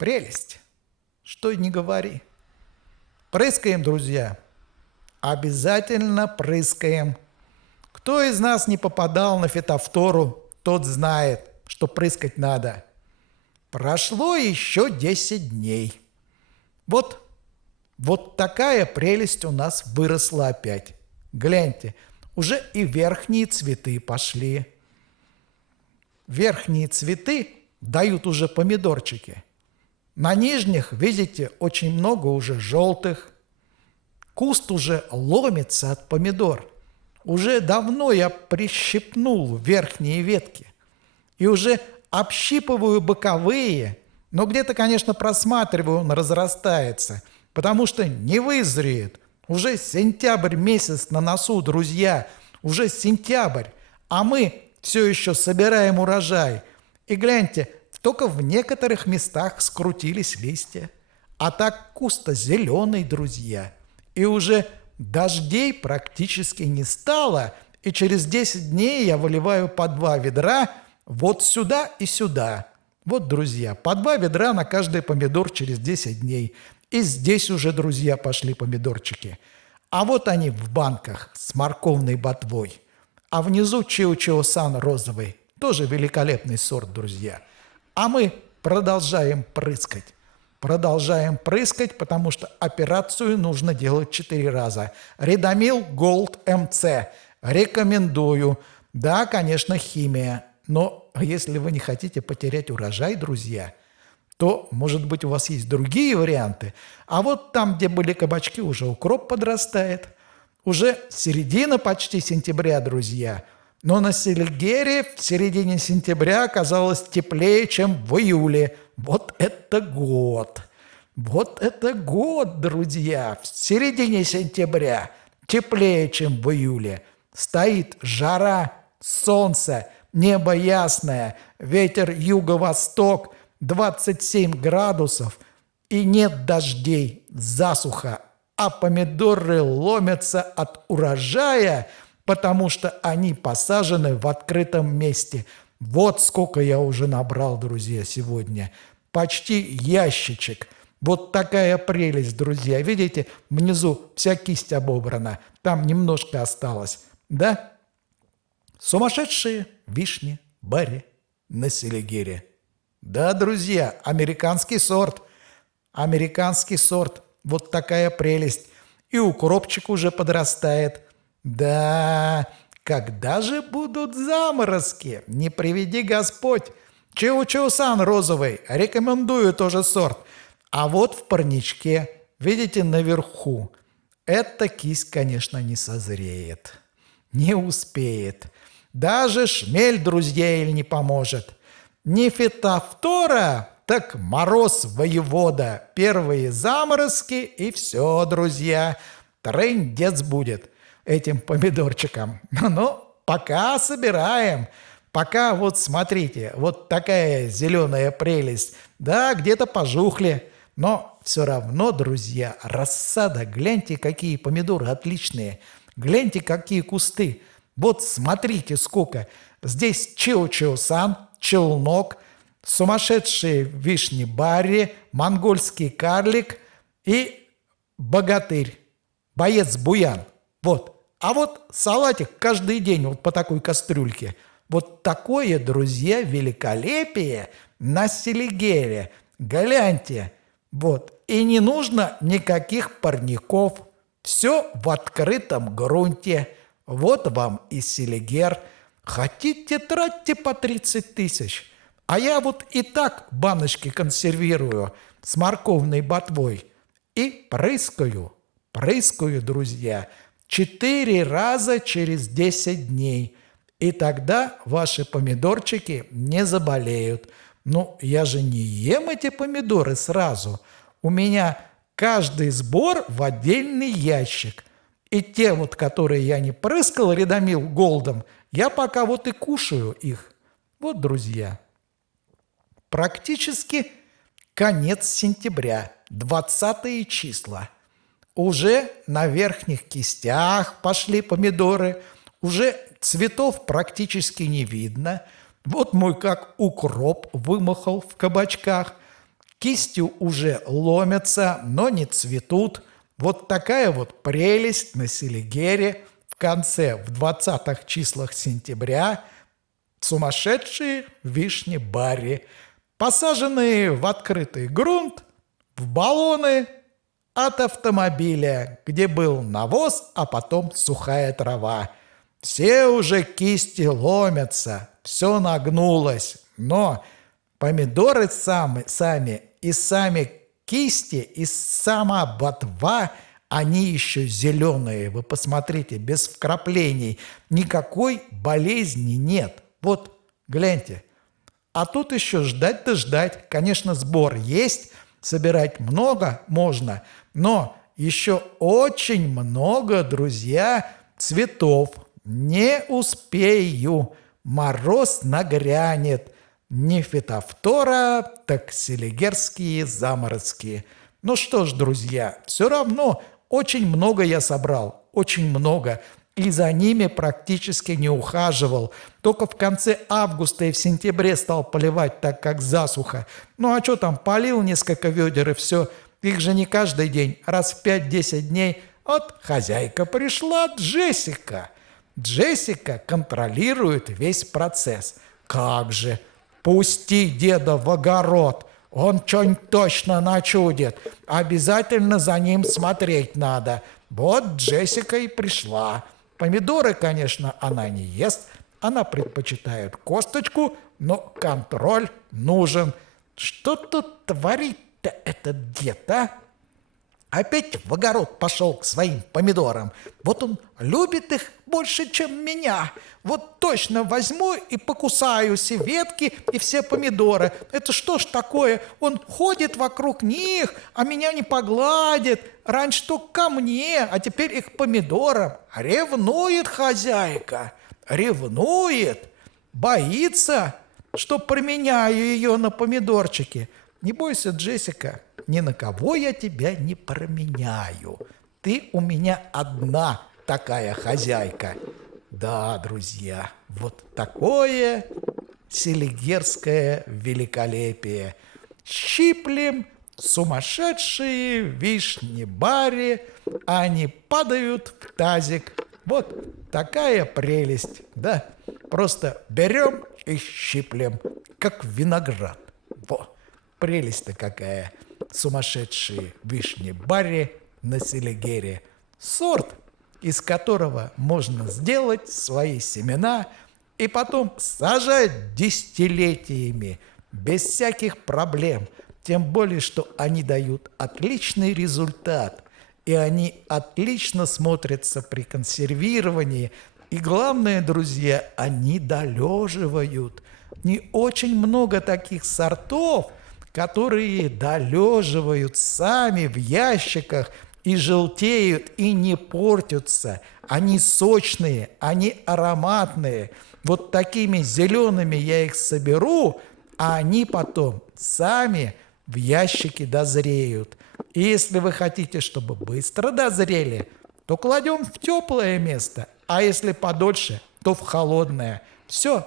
Прелесть. Что и не говори. Прыскаем, друзья. Обязательно прыскаем. Кто из нас не попадал на фитофтору, тот знает, что прыскать надо. Прошло еще 10 дней. Вот такая прелесть у нас выросла опять. Гляньте, уже и верхние цветы пошли. Верхние цветы дают уже помидорчики. На нижних, видите, очень много уже желтых. Куст уже ломится от помидор. Уже давно я прищипнул верхние ветки. И уже общипываю боковые, но где-то, конечно, просматриваю, он разрастается, потому что не вызреет. Уже сентябрь месяц на носу, друзья, уже сентябрь, а мы все еще собираем урожай. И гляньте, только в некоторых местах скрутились листья. А так куст зеленый, друзья. И уже дождей практически не стало, и через 10 дней я выливаю по 2 ведра вот сюда и сюда. Вот, друзья, по 2 ведра на каждый помидор через 10 дней. И здесь уже, друзья, пошли помидорчики. А вот они в банках с морковной ботвой. А внизу Чио-Чио-сан розовый. Тоже великолепный сорт, друзья. А мы продолжаем прыскать. Продолжаем прыскать, потому что операцию нужно делать 4 раза. Редамил Голд МЦ. Рекомендую. Да, конечно, химия. Но если вы не хотите потерять урожай, друзья, то, может быть, у вас есть другие варианты. А вот там, где были кабачки, уже укроп подрастает. Уже середина почти сентября, друзья. Но на Селигере в середине сентября оказалось теплее, чем в июле. Вот это год! Вот это год, друзья! В середине сентября теплее, чем в июле. Стоит жара, солнце, небо ясное, ветер юго-восток, 27 градусов, и нет дождей, засуха, а помидоры ломятся от урожая, потому что они посажены в открытом месте. Вот сколько я уже набрал, друзья, сегодня. Почти ящичек. Вот такая прелесть, друзья. Видите, внизу вся кисть обобрана. Там немножко осталось. Да? Сумасшедшие вишни Барри на Селигере. Да, друзья, американский сорт. Американский сорт. Вот такая прелесть. И укропчик уже подрастает. Да, когда же будут заморозки? Не приведи Господь. Чио-Чио-сан розовый. Рекомендую тоже сорт. А вот в парничке, видите, наверху, эта кисть, конечно, не созреет. Не успеет. Даже шмель, друзья, не поможет. Не фитофтора, так мороз воевода. Первые заморозки, и все, друзья. Трындец будет этим помидорчикам. Но пока собираем. Пока вот смотрите, вот такая зеленая прелесть. Да, где-то пожухли. Но все равно, друзья, рассада. Гляньте, какие помидоры отличные. Гляньте, какие кусты. Вот смотрите, сколько. Здесь Чио-Чио-сан, челнок, сумасшедшие вишни Барри, монгольский карлик и богатырь, боец Буян. Вот. А вот салатик каждый день вот по такой кастрюльке. Вот такое, друзья, великолепие на Селигере. Гляньте. Вот. И не нужно никаких парников. Все в открытом грунте. Вот вам и Селигер. Хотите, тратьте по 30 тысяч. А я вот и так баночки консервирую с морковной ботвой. И прыскаю, друзья, 4 раза через 10 дней. И тогда ваши помидорчики не заболеют. Ну, я же не ем эти помидоры сразу. У меня каждый сбор в отдельный ящик. И те вот, которые я не прыскал Редамил Голдом, я пока вот и кушаю их. Вот, друзья, практически конец сентября, 20 числа. Уже на верхних кистях пошли помидоры, уже цветов практически не видно. Вот мой как укроп вымахал в кабачках. Кистью уже ломятся, но не цветут. Вот такая вот прелесть на Селигере в конце, в 20-х числах сентября. Сумасшедшие вишни Барри, посаженные в открытый грунт, в баллоны от автомобиля, где был навоз, а потом сухая трава. Все уже кисти ломятся, все нагнулось, но помидоры сами и сами кисти, и сама ботва, они еще зеленые, вы посмотрите, без вкраплений, никакой болезни нет. Вот, гляньте. А тут еще ждать-то ждать. Конечно, сбор есть, собирать много можно, но еще очень много, друзья, цветов. Не успею, мороз нагрянет. Не фитофтора, так селигерские заморозки. Ну что ж, друзья, все равно очень много я собрал, очень много. И за ними практически не ухаживал. Только в конце августа и в сентябре стал поливать, так как засуха. Ну а что там, полил несколько ведер и все. Их же не каждый день, раз в 5-10 дней. Вот хозяйка пришла, Джессика. Джессика контролирует весь процесс. Как же, пусти деда в огород. Он что-нибудь точно начудит. Обязательно за ним смотреть надо. Вот Джессика и пришла. Помидоры, конечно, она не ест, она предпочитает косточку, но контроль нужен. Что тут творит-то этот дед, а? Опять в огород пошел к своим помидорам. Вот он любит их больше, чем меня. Вот точно возьму и покусаю все ветки и все помидоры. Это что ж такое? Он ходит вокруг них, а меня не погладит. Раньше только ко мне, а теперь и к помидорам. Ревнует хозяйка, ревнует. Боится, что променяю ее на помидорчики. Не бойся, Джессика, ни на кого я тебя не променяю. Ты у меня одна такая хозяйка. Да, друзья, вот такое селигерское великолепие. Щиплем сумасшедшие вишни Барри, они падают в тазик. Вот такая прелесть, да? Просто берем и щиплем, как виноград. Во, прелесть-то какая! Сумасшедшие вишни Барри на Селигере. Сорт, из которого можно сделать свои семена и потом сажать десятилетиями, без всяких проблем. Тем более, что они дают отличный результат, и они отлично смотрятся при консервировании. И главное, друзья, они долеживают. Не очень много таких сортов, которые долеживают сами в ящиках и желтеют, и не портятся. Они сочные, они ароматные. Вот такими зелеными я их соберу, а они потом сами в ящике дозреют. И если вы хотите, чтобы быстро дозрели, то кладем в теплое место, а если подольше, то в холодное. Все,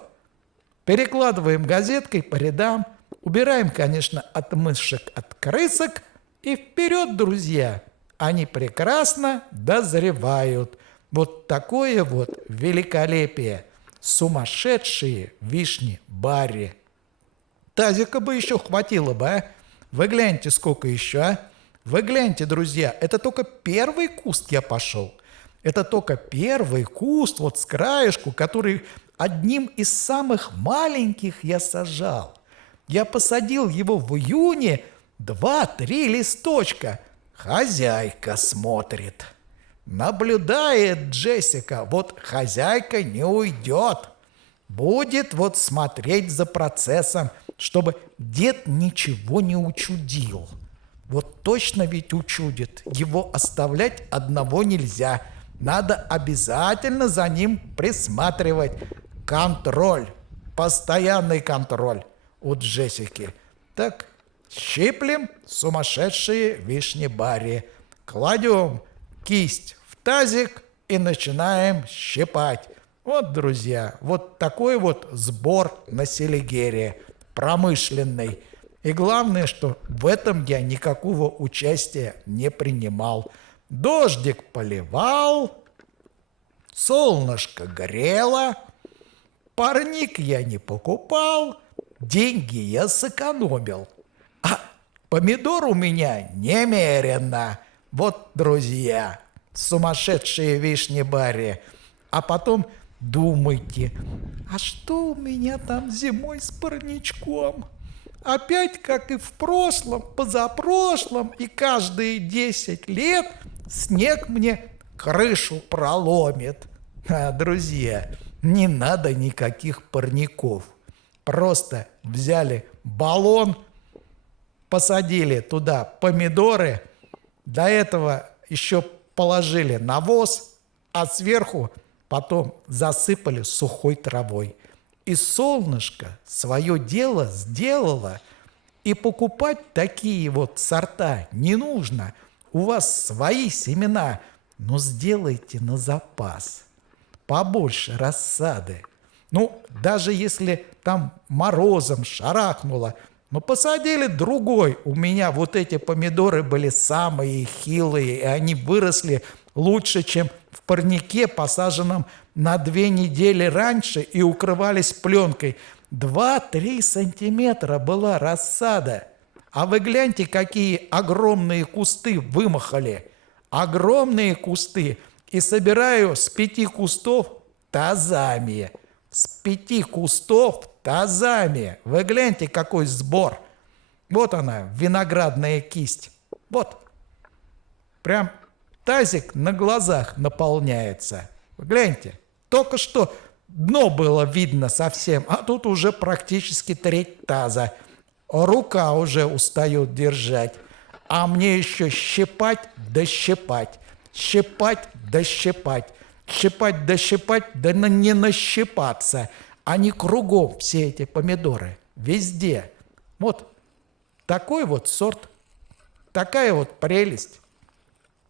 перекладываем газеткой по рядам, убираем, конечно, от мышек, от крысок, и вперед, друзья! Они прекрасно дозревают. Вот такое вот великолепие. Сумасшедшие вишни Барри. Тазика бы еще хватило бы, а? Вы гляньте, сколько еще, а? Вы гляньте, друзья, это только первый куст я пошел. Это только первый куст, вот с краешку, который одним из самых маленьких я сажал. Я посадил его в июне, 2-3 листочка. Хозяйка смотрит. Наблюдает Джессика. Вот хозяйка не уйдет. Будет вот смотреть за процессом, чтобы дед ничего не учудил. Вот точно ведь учудит. Его оставлять одного нельзя. Надо обязательно за ним присматривать. Контроль. Постоянный контроль у Джессики. Так, щиплем сумасшедшие вишни Барри. Кладем кисть в тазик и начинаем щипать. Вот, друзья, вот такой вот сбор на Селигере. Промышленный. И главное, что в этом я никакого участия не принимал. Дождик поливал, солнышко грело, парник я не покупал, деньги я сэкономил. А помидор у меня немерено. Вот, друзья, сумасшедшие вишни Барри. А потом думайте, а что у меня там зимой с парничком? Опять, как и в прошлом, позапрошлом и каждые 10 лет снег мне крышу проломит. Друзья, не надо никаких парников. Просто взяли баллон, посадили туда помидоры, до этого еще положили навоз, а сверху потом засыпали сухой травой. И солнышко свое дело сделало, и покупать такие вот сорта не нужно. У вас свои семена, но сделайте на запас. Побольше рассады. Ну, даже если там морозом шарахнуло, но посадили другой. У меня вот эти помидоры были самые хилые, и они выросли лучше, чем в парнике, посаженном на 2 недели раньше, и укрывались пленкой. 2-3 сантиметра была рассада. А вы гляньте, какие огромные кусты вымахали. Огромные кусты. И собираю с 5 кустов тазами. С 5 кустов тазами. Вы гляньте, какой сбор. Вот она, виноградная кисть. Вот. Прям тазик на глазах наполняется. Вы гляньте. Только что дно было видно совсем, а тут уже практически треть таза. Рука уже устает держать. А мне еще щипать да щипать. Щипать да щипать. Щипать да щипать, да не нащипаться. Они кругом, все эти помидоры. Везде. Вот такой вот сорт. Такая вот прелесть.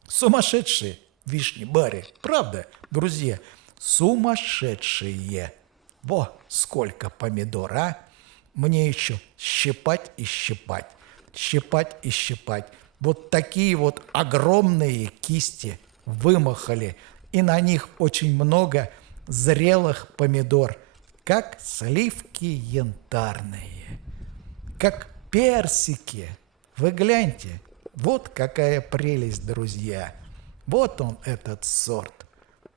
Сумасшедшие вишни Барри. Правда, друзья? Сумасшедшие. Во, сколько помидор, а? Мне еще щипать и щипать. Щипать и щипать. Вот такие вот огромные кисти вымахали. И на них очень много зрелых помидор. Как сливки янтарные. Как персики. Вы гляньте. Вот какая прелесть, друзья. Вот он, этот сорт.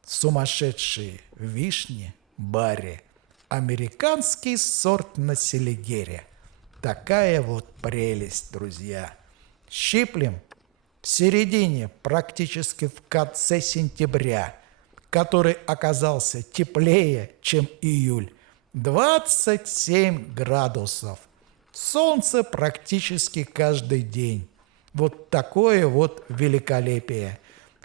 Сумасшедшие вишни Барри. Американский сорт на селигере. Такая вот прелесть, друзья. Щиплем в середине, практически в конце сентября, который оказался теплее, чем июль. 27 градусов. Солнце практически каждый день. Вот такое вот великолепие.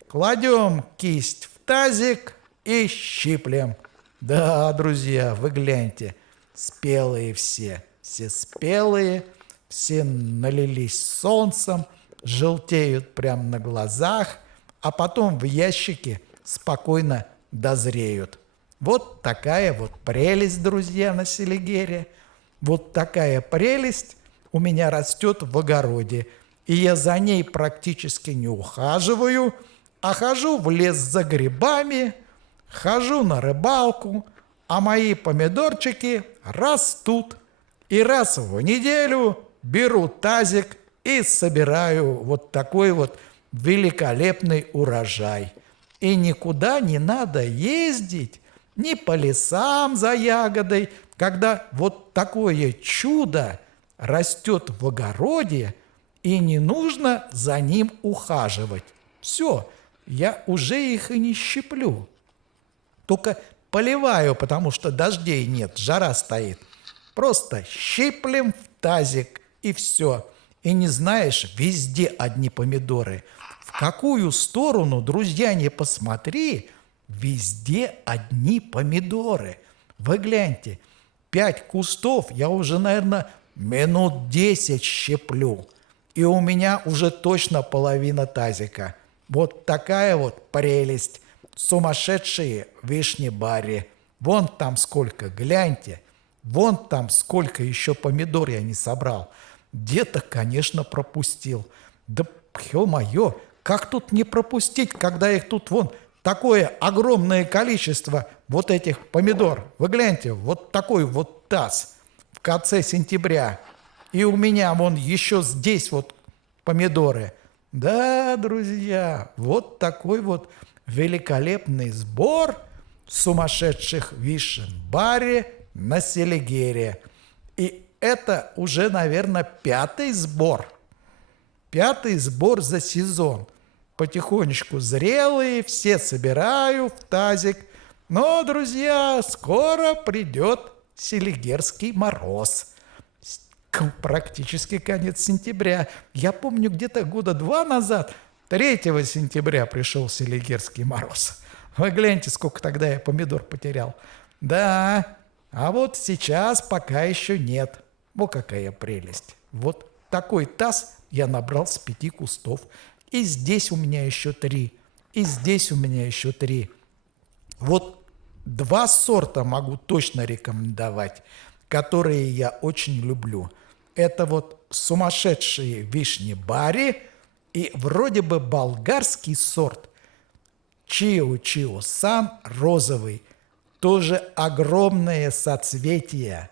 Кладем кисть в тазик и щиплем. Да, друзья, вы гляньте, спелые все спелые, все налились солнцем, желтеют прямо на глазах, а потом в ящике спокойно дозреют. Вот такая вот прелесть, друзья, на селигере. Вот такая прелесть у меня растет в огороде, и я за ней практически не ухаживаю, а хожу в лес за грибами, хожу на рыбалку, а мои помидорчики растут. И раз в неделю беру тазик и собираю вот такой вот великолепный урожай. И никуда не надо ездить, ни по лесам за ягодой, когда вот такое чудо растет в огороде, и не нужно за ним ухаживать. Все, я уже их и не щиплю. Только поливаю, потому что дождей нет, жара стоит. Просто щиплем в тазик, и все. И не знаешь, везде одни помидоры. В какую сторону, друзья, не посмотри, везде одни помидоры. Вы гляньте, 5 кустов я уже, наверное, минут 10 щиплю. И у меня уже точно половина тазика. Вот такая вот прелесть. Сумасшедшие вишни Барри. Вон там сколько, гляньте. Вон там сколько еще помидор я не собрал. Где-то, конечно, пропустил. Да, ё-моё, как тут не пропустить, когда их тут вон такое огромное количество вот этих помидор. Вы гляньте, вот такой вот таз в конце сентября. И у меня вон еще здесь вот помидоры. Да, друзья, вот такой вот великолепный сбор сумасшедших вишен баре на Селигере. И это уже, наверное, пятый сбор. Пятый сбор за сезон. Потихонечку зрелые, все собираю в тазик. Но, друзья, скоро придет селигерский мороз. Практически конец сентября. Я помню, где-то года 2 назад, 3 сентября пришел селигерский мороз. Вы гляньте, сколько тогда я помидор потерял. Да, а вот сейчас пока еще нет. Вот какая прелесть. Вот такой таз я набрал с 5 кустов. И здесь у меня еще 3. И здесь у меня еще 3. Вот 2 сорта могу точно рекомендовать, которые я очень люблю. Это вот сумасшедшие вишни Бари и вроде бы болгарский сорт Чио-Чио-сан розовый. Тоже огромные соцветия,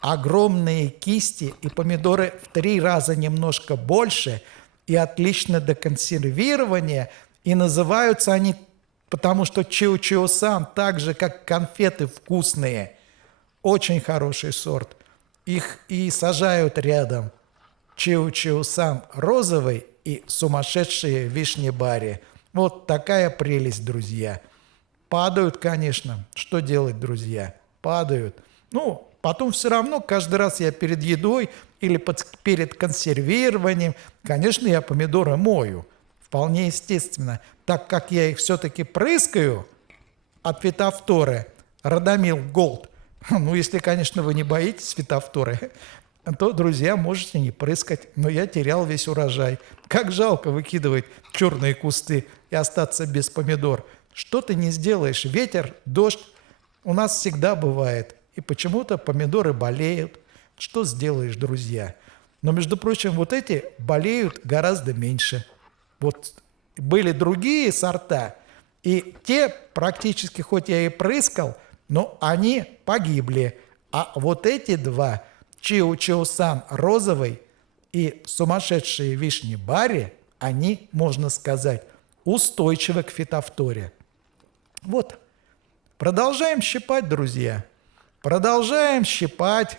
огромные кисти и помидоры в 3 раза немножко больше и отлично до консервирования. И называются они, потому что Чио-Чио-сан так же, как конфеты вкусные. Очень хороший сорт. Их и сажают рядом. Чио-Чио-сан розовый и сумасшедшие вишни Бари. Вот такая прелесть, друзья. Падают, конечно. Что делать, друзья? Падают. Ну, потом все равно каждый раз я перед едой или перед консервированием, конечно, я помидоры мою. Вполне естественно. Так как я их все-таки прыскаю от фитофторы Родомил Голд. Ну, если, конечно, вы не боитесь фитофторы, то, друзья, можете не прыскать. Но я терял весь урожай. Как жалко выкидывать черные кусты и остаться без помидор. Что ты не сделаешь? Ветер, дождь у нас всегда бывает. И почему-то помидоры болеют. Что сделаешь, друзья? Но, между прочим, вот эти болеют гораздо меньше. Вот были другие сорта, и те практически, хоть я и прыскал, но они погибли. А вот эти 2, Чио-Чио-сан розовый и сумасшедшие вишни Бари, они, можно сказать, устойчивы к фитофторе. Вот. Продолжаем щипать, друзья. Продолжаем щипать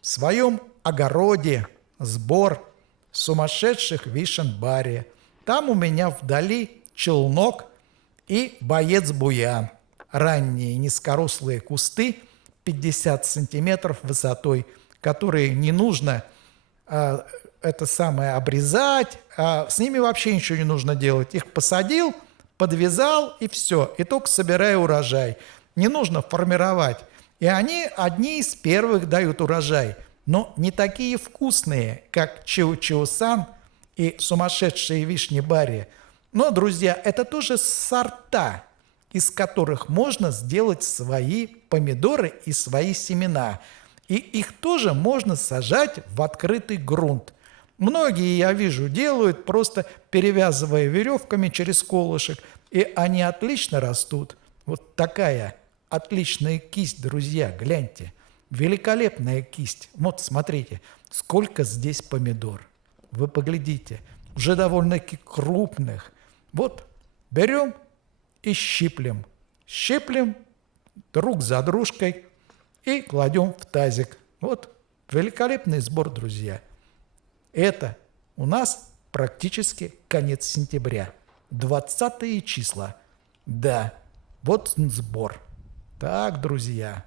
в своем огороде сбор сумасшедших вишен Бари. Там у меня вдали челнок и боец-буян. Ранние низкорослые кусты 50 сантиметров высотой, которые не нужно обрезать, с ними вообще ничего не нужно делать. Их посадил, подвязал и все, и только собирая урожай. Не нужно формировать. И они одни из первых дают урожай, но не такие вкусные, как Чио-Чио-сан и сумасшедшие вишни Бари. Но, друзья, это тоже сорта, из которых можно сделать свои помидоры и свои семена. И их тоже можно сажать в открытый грунт. Многие, я вижу, делают, просто перевязывая веревками через колышек, и они отлично растут. Вот такая отличная кисть, друзья, гляньте. Великолепная кисть. Вот смотрите, сколько здесь помидор. Вы поглядите, уже довольно-таки крупных. Вот берем и щиплем. Щиплем друг за дружкой и кладем в тазик. Вот великолепный сбор, друзья. Это у нас практически конец сентября. 20 числа. Да, вот сбор. Так, друзья.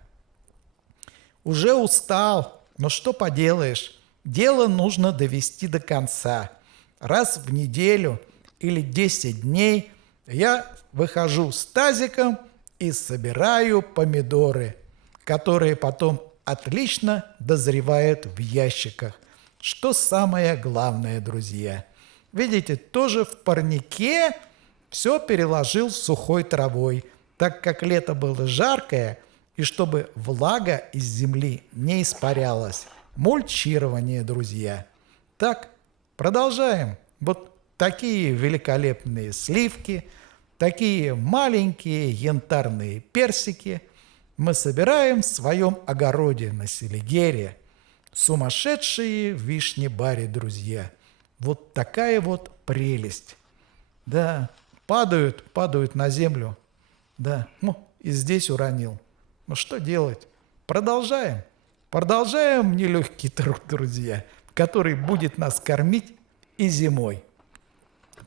Уже устал, но что поделаешь. Дело нужно довести до конца. Раз в неделю или 10 дней я выхожу с тазиком и собираю помидоры, которые потом отлично дозревают в ящиках. Что самое главное, друзья. Видите, тоже в парнике все переложил сухой травой, так как лето было жаркое, и чтобы влага из земли не испарялась. Мульчирование, друзья. Так, продолжаем. Вот такие великолепные сливки, такие маленькие янтарные персики мы собираем в своем огороде на Селигере. Сумасшедшие вишни-бари, друзья. Вот такая вот прелесть. Да, падают на землю. Да, и здесь уронил. Ну что делать? Продолжаем. Продолжаем нелегкий труд, друзья, который будет нас кормить и зимой.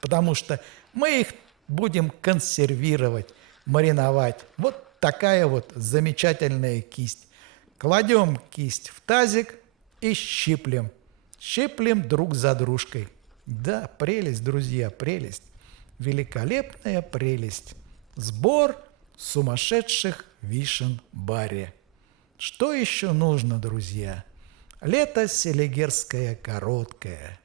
Потому что мы их будем консервировать, мариновать. Вот такая вот замечательная кисть. Кладем кисть в тазик и щиплем. Щиплем друг за дружкой. Да, прелесть, друзья, прелесть. Великолепная прелесть. Сбор сумасшедших вишен баре. Что еще нужно, друзья? Лето селигерское короткое.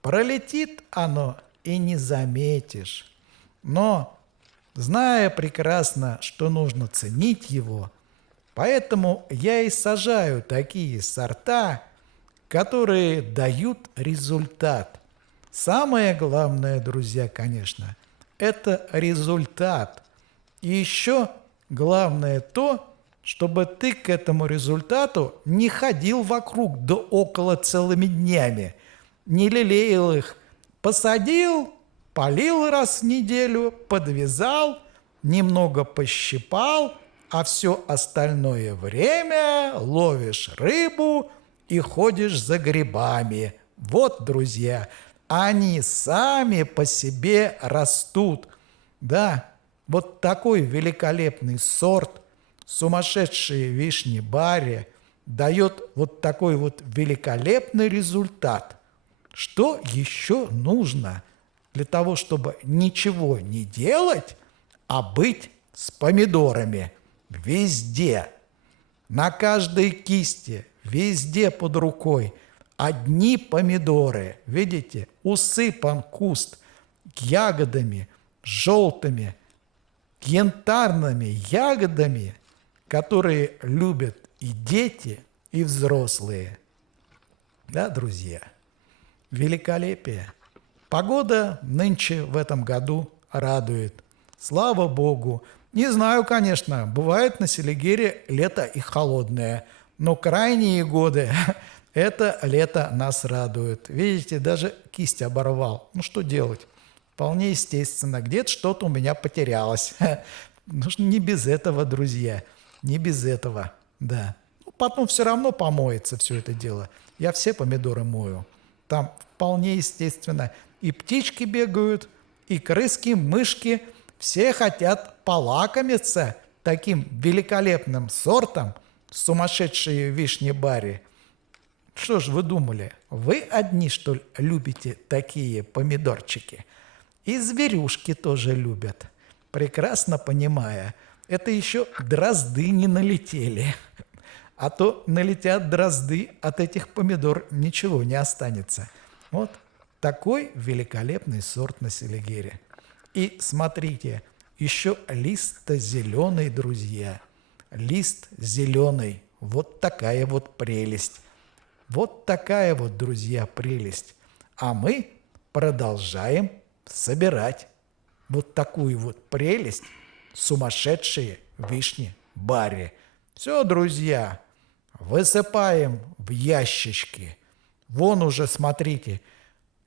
Пролетит оно и не заметишь. Но, зная прекрасно, что нужно ценить его, поэтому я и сажаю такие сорта, которые дают результат. Самое главное, друзья, конечно, это результат. И еще главное то, чтобы ты к этому результату не ходил вокруг да около целыми днями, не лелеял их, посадил, полил раз в неделю, подвязал, немного пощипал, а все остальное время ловишь рыбу и ходишь за грибами. Вот, друзья, они сами по себе растут. Да, вот такой великолепный сорт сумасшедшие вишни баре дает вот такой вот великолепный результат. Что еще нужно для того, чтобы ничего не делать, а быть с помидорами везде, на каждой кисти, везде под рукой одни помидоры, видите, усыпан куст ягодами желтыми, янтарными ягодами, которые любят и дети, и взрослые. Да, друзья, великолепие. Погода нынче в этом году радует. Слава Богу. Не знаю, конечно, бывает на Селигере лето и холодное, но крайние годы это лето нас радует. Видите, даже кисть оборвал. Ну что делать? Вполне естественно. Где-то что-то у меня потерялось. Ну, не без этого, друзья. Не без этого, да. Потом все равно помоется все это дело. Я все помидоры мою. Там вполне естественно и птички бегают, и крыски, мышки. Все хотят полакомиться таким великолепным сортом сумасшедшие вишни баре. Что ж вы думали, вы одни, что ли, любите такие помидорчики? И зверюшки тоже любят, прекрасно понимая, это еще дрозды не налетели. А то налетят дрозды, от этих помидор ничего не останется. Вот такой великолепный сорт на Селигере. И смотрите, еще лист-то зеленый, друзья. Лист зеленый. Вот такая вот прелесть. Вот такая вот, друзья, прелесть. А мы продолжаем собирать вот такую вот прелесть сумасшедшие вишни баре. Все, друзья, высыпаем в ящички. Вон уже, смотрите,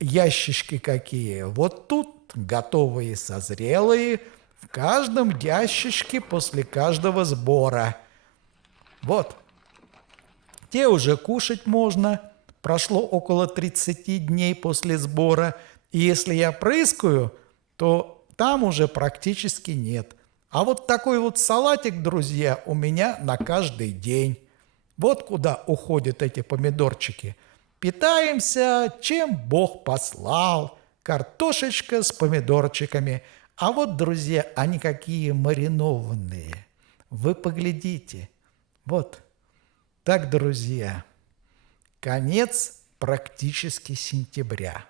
ящички какие. Вот тут готовые, созрелые, в каждом ящичке после каждого сбора. Вот. Те уже кушать можно. Прошло около 30 дней после сбора. И если я прыскаю, то там уже практически нет. А вот такой вот салатик, друзья, у меня на каждый день. Вот куда уходят эти помидорчики. Питаемся, чем Бог послал. Картошечка с помидорчиками. А вот, друзья, они какие маринованные. Вы поглядите. Вот. Так, друзья, конец практически сентября.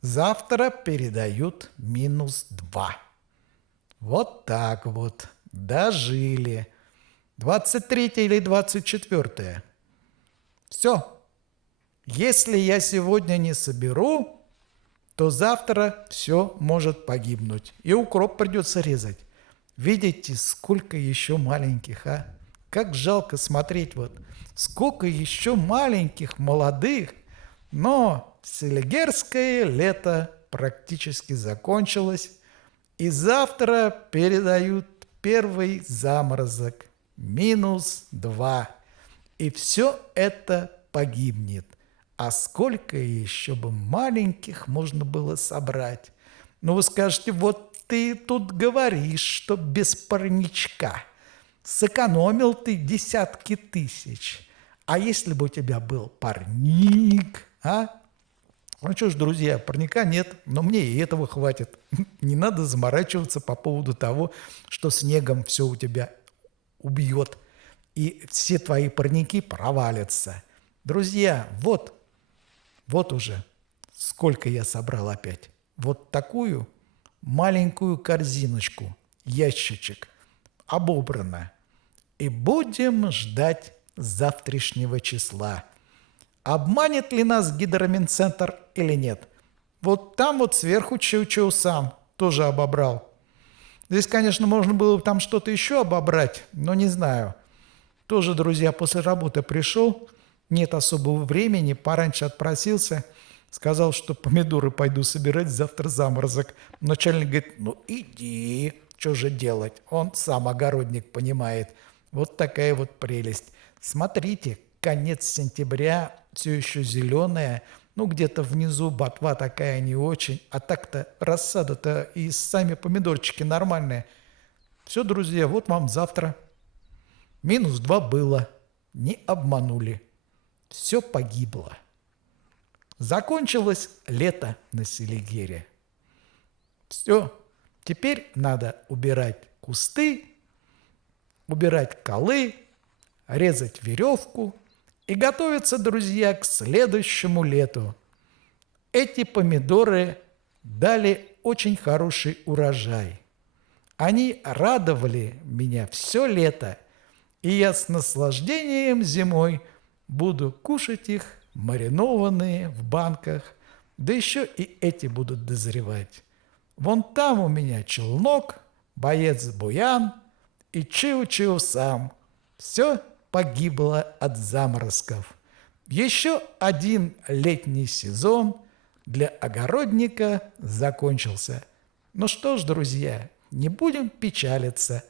Завтра передают -2. Вот так вот. Дожили. 23 или 24. Все. Если я сегодня не соберу, то завтра все может погибнуть. И укроп придется резать. Видите, сколько еще маленьких, а? Как жалко смотреть вот. Сколько еще маленьких, молодых. Но селигерское лето практически закончилось. И завтра передают первый заморозок. -2. И все это погибнет. А сколько еще бы маленьких можно было собрать? Ну, вы скажете, вот ты тут говоришь, что без парничка. Сэкономил ты десятки тысяч. А если бы у тебя был парник, а? Ну что ж, друзья, парника нет, но мне и этого хватит. Не надо заморачиваться по поводу того, что снегом все у тебя убьет, и все твои парники провалятся. Друзья, вот уже сколько я собрал опять. Вот такую маленькую корзиночку, ящичек, обобрано. И будем ждать завтрашнего числа. Обманет ли нас Гидроминцентр или нет? Вот там вот сверху Чиу-Чиу-сан тоже обобрал. Здесь, конечно, можно было бы там что-то еще обобрать, но не знаю. Тоже, друзья, после работы пришел, нет особого времени, пораньше отпросился, сказал, что помидоры пойду собирать, завтра заморозок. Начальник говорит, ну иди, что же делать? Он сам огородник понимает. Вот такая вот прелесть. Смотрите, конец сентября, все еще зеленая, ну где-то внизу ботва такая не очень, а так-то рассада-то и сами помидорчики нормальные. Все, друзья, вот вам завтра. -2 было, не обманули. Все погибло. Закончилось лето на Селигере. Все, теперь надо убирать кусты, убирать колы, резать веревку и готовиться, друзья, к следующему лету. Эти помидоры дали очень хороший урожай. Они радовали меня все лето, и я с наслаждением зимой буду кушать их, маринованные в банках, да еще и эти будут дозревать. Вон там у меня челнок, боец Буян и Чиу-Чиу сам. Все погибло от заморозков. Еще один летний сезон для огородника закончился. Ну что ж, друзья, не будем печалиться,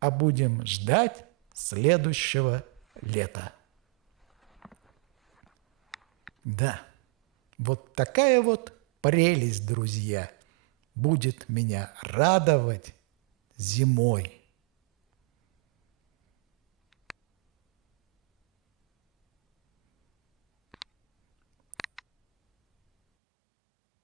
а будем ждать следующего лета. Да, вот такая вот прелесть, друзья, будет меня радовать зимой.